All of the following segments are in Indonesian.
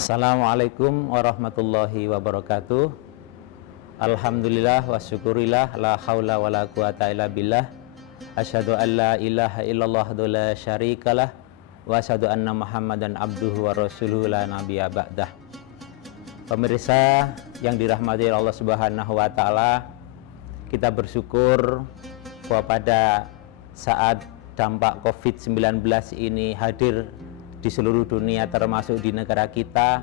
Assalamualaikum warahmatullahi wabarakatuh. Alhamdulillah wa syukurillah, la haula wa la quwata illa billah. Asyhadu an la ilaha illallah la syarikalah wa asyhadu anna Muhammadan abduhu wa rasuluhu la nabiyya ba'dah. Pemirsa yang dirahmati Allah Subhanahu wa taala, kita bersyukur bahwa pada saat dampak COVID-19 ini hadir di seluruh dunia termasuk di negara kita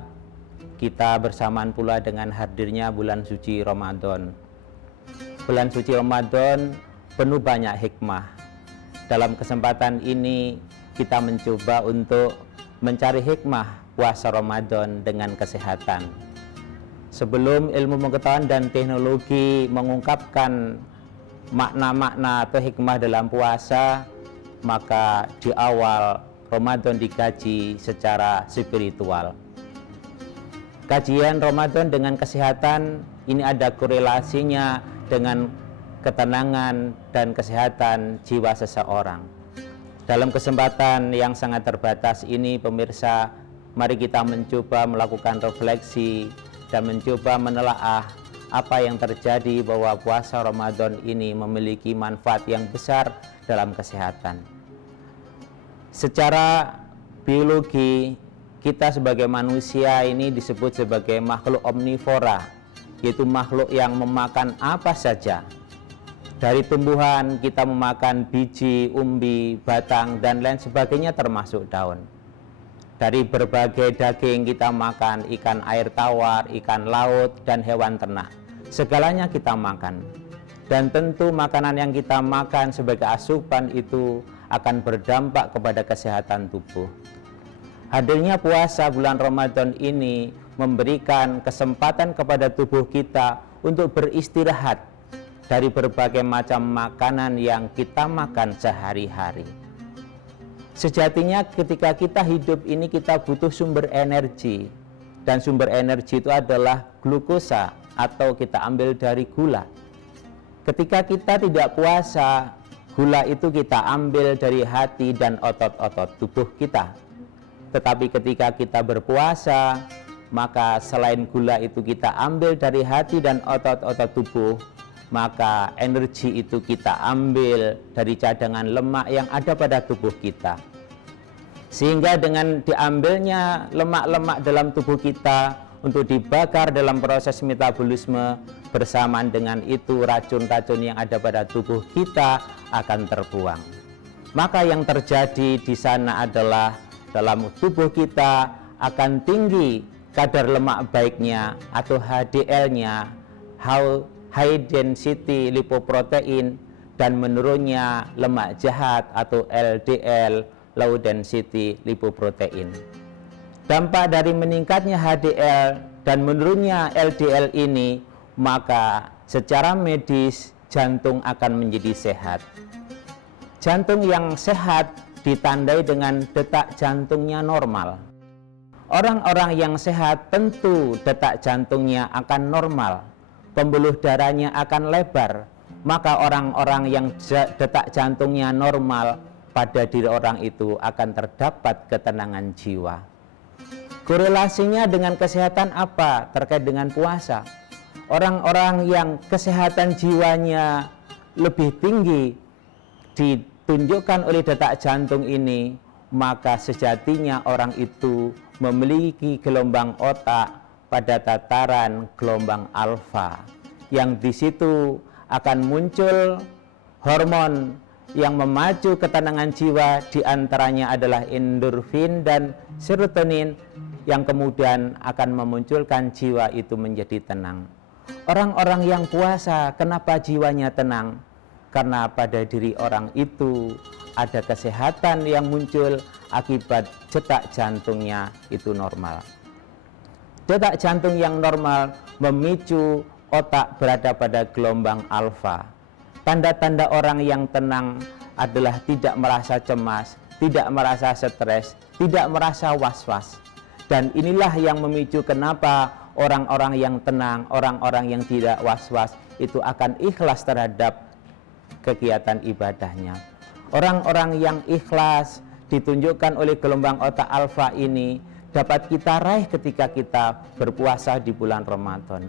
bersamaan pula dengan hadirnya bulan suci Ramadan. Bulan suci Ramadan penuh banyak hikmah. Dalam kesempatan ini kita mencoba untuk mencari hikmah puasa Ramadan dengan kesehatan. Sebelum ilmu pengetahuan dan teknologi mengungkapkan makna-makna atau hikmah dalam puasa, maka di awal Ramadan dikaji secara spiritual. Kajian Ramadan dengan kesehatan ini ada korelasinya dengan ketenangan dan kesehatan jiwa seseorang. Dalam kesempatan yang sangat terbatas ini, pemirsa, mari kita mencoba melakukan refleksi dan mencoba menelaah apa yang terjadi bahwa puasa Ramadan ini memiliki manfaat yang besar dalam kesehatan. Secara biologi, kita sebagai manusia ini disebut sebagai makhluk omnivora, yaitu makhluk yang memakan apa saja. Dari tumbuhan kita memakan biji, umbi, batang, dan lain sebagainya termasuk daun. Dari berbagai daging kita makan ikan air tawar, ikan laut, dan hewan ternak. Segalanya kita makan. Dan tentu makanan yang kita makan sebagai asupan itu akan berdampak kepada kesehatan tubuh. Hadirnya puasa bulan Ramadan ini memberikan kesempatan kepada tubuh kita untuk beristirahat dari berbagai macam makanan yang kita makan sehari-hari. Sejatinya ketika kita hidup ini kita butuh sumber energi, dan sumber energi itu adalah glukosa atau kita ambil dari gula. Ketika kita tidak puasa, gula itu kita ambil dari hati dan otot-otot tubuh kita. Tetapi ketika kita berpuasa, maka selain gula itu kita ambil dari hati dan otot-otot tubuh, maka energi itu kita ambil dari cadangan lemak yang ada pada tubuh kita. Sehingga dengan diambilnya lemak-lemak dalam tubuh kita untuk dibakar dalam proses metabolisme, bersamaan dengan itu racun-racun yang ada pada tubuh kita akan terbuang. Maka yang terjadi di sana adalah dalam tubuh kita akan tinggi kadar lemak baiknya atau HDL-nya, high density lipoprotein, dan menurunnya lemak jahat atau LDL, low density lipoprotein. Dampak dari meningkatnya HDL dan menurunnya LDL ini, maka secara medis jantung akan menjadi sehat. Jantung yang sehat ditandai dengan detak jantungnya normal. Orang-orang yang sehat tentu detak jantungnya akan normal, pembuluh darahnya akan lebar. Maka orang-orang yang detak jantungnya normal, pada diri orang itu akan terdapat ketenangan jiwa. Korelasinya dengan kesehatan apa terkait dengan puasa? Orang-orang yang kesehatan jiwanya lebih tinggi ditunjukkan oleh detak jantung ini, maka sejatinya orang itu memiliki gelombang otak pada tataran gelombang alfa, yang di situ akan muncul hormon yang memacu ketenangan jiwa, diantaranya adalah endorfin dan serotonin, yang kemudian akan memunculkan jiwa itu menjadi tenang. Orang-orang yang puasa, kenapa jiwanya tenang? Karena pada diri orang itu ada kesehatan yang muncul akibat detak jantungnya itu normal. Detak jantung yang normal memicu otak berada pada gelombang alfa. Tanda-tanda orang yang tenang adalah tidak merasa cemas, tidak merasa stres, tidak merasa was-was. Dan inilah yang memicu kenapa orang-orang yang tenang, orang-orang yang tidak was-was itu akan ikhlas terhadap kegiatan ibadahnya. Orang-orang yang ikhlas ditunjukkan oleh gelombang otak alfa ini dapat kita raih ketika kita berpuasa di bulan Ramadan.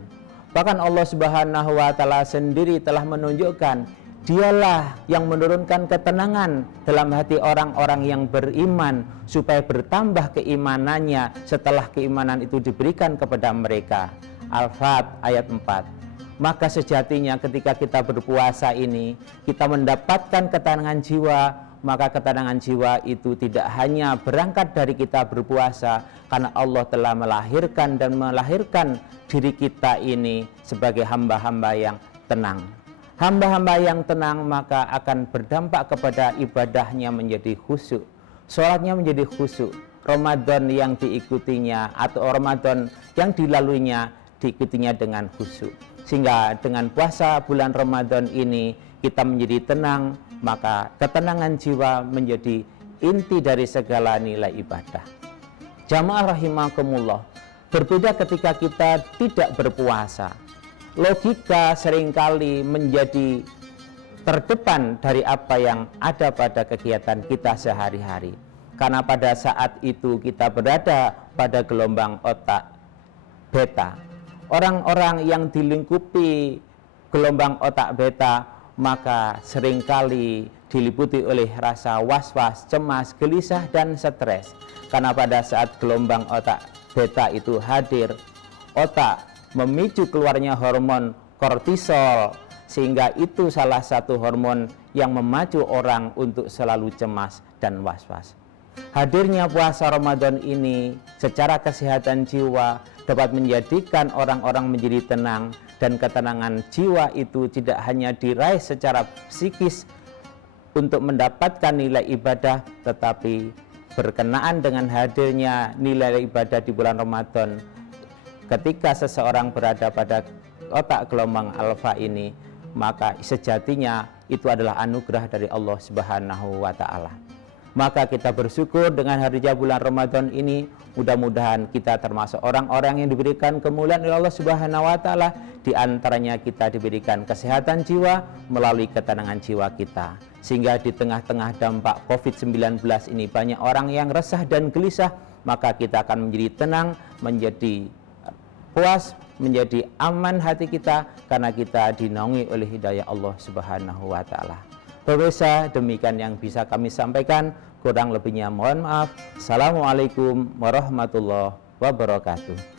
Bahkan Allah Subhanahu wa taala sendiri telah menunjukkan Dialah yang menurunkan ketenangan dalam hati orang-orang yang beriman supaya bertambah keimanannya setelah keimanan itu diberikan kepada mereka. Al-Fat ayat 4. Maka sejatinya ketika kita berpuasa ini kita mendapatkan ketenangan jiwa. Maka ketenangan jiwa itu tidak hanya berangkat dari kita berpuasa, karena Allah telah melahirkan diri kita ini sebagai hamba-hamba yang tenang. Hamba-hamba yang tenang maka akan berdampak kepada ibadahnya menjadi khusyuk, sholatnya menjadi khusyuk, Ramadan yang diikutinya atau Ramadan yang dilaluinya diikutinya dengan khusyuk. Sehingga dengan puasa bulan Ramadan ini kita menjadi tenang, maka ketenangan jiwa menjadi inti dari segala nilai ibadah. Jamaah rahimakumullah, berbeda ketika kita tidak berpuasa. Logika seringkali menjadi terdepan dari apa yang ada pada kegiatan kita sehari-hari. Karena pada saat itu kita berada pada gelombang otak beta. Orang-orang yang dilingkupi gelombang otak beta maka seringkali diliputi oleh rasa was-was, cemas, gelisah, dan stres. Karena pada saat gelombang otak beta itu hadir, otak memicu keluarnya hormon kortisol, sehingga itu salah satu hormon yang memacu orang untuk selalu cemas dan was-was. Hadirnya puasa Ramadan ini secara kesehatan jiwa dapat menjadikan orang-orang menjadi tenang, dan ketenangan jiwa itu tidak hanya diraih secara psikis untuk mendapatkan nilai ibadah, tetapi berkenaan dengan hadirnya nilai ibadah di bulan Ramadan. Ketika seseorang berada pada otak gelombang alfa ini, maka sejatinya itu adalah anugerah dari Allah Subhanahu wa taala. Maka kita bersyukur dengan hadirnya bulan Ramadan ini. Mudah-mudahan kita termasuk orang-orang yang diberikan kemuliaan oleh Allah Subhanahu wa taala. Di antaranya kita diberikan kesehatan jiwa melalui ketenangan jiwa kita. Sehingga di tengah-tengah dampak COVID-19 ini banyak orang yang resah dan gelisah, maka kita akan menjadi tenang, menjadi puas, menjadi aman hati kita karena kita dinaungi oleh hidayah Allah Subhanahu wa taala. Pemirsa, demikian yang bisa kami sampaikan. Kurang lebihnya mohon maaf. Assalamualaikum warahmatullahi wabarakatuh.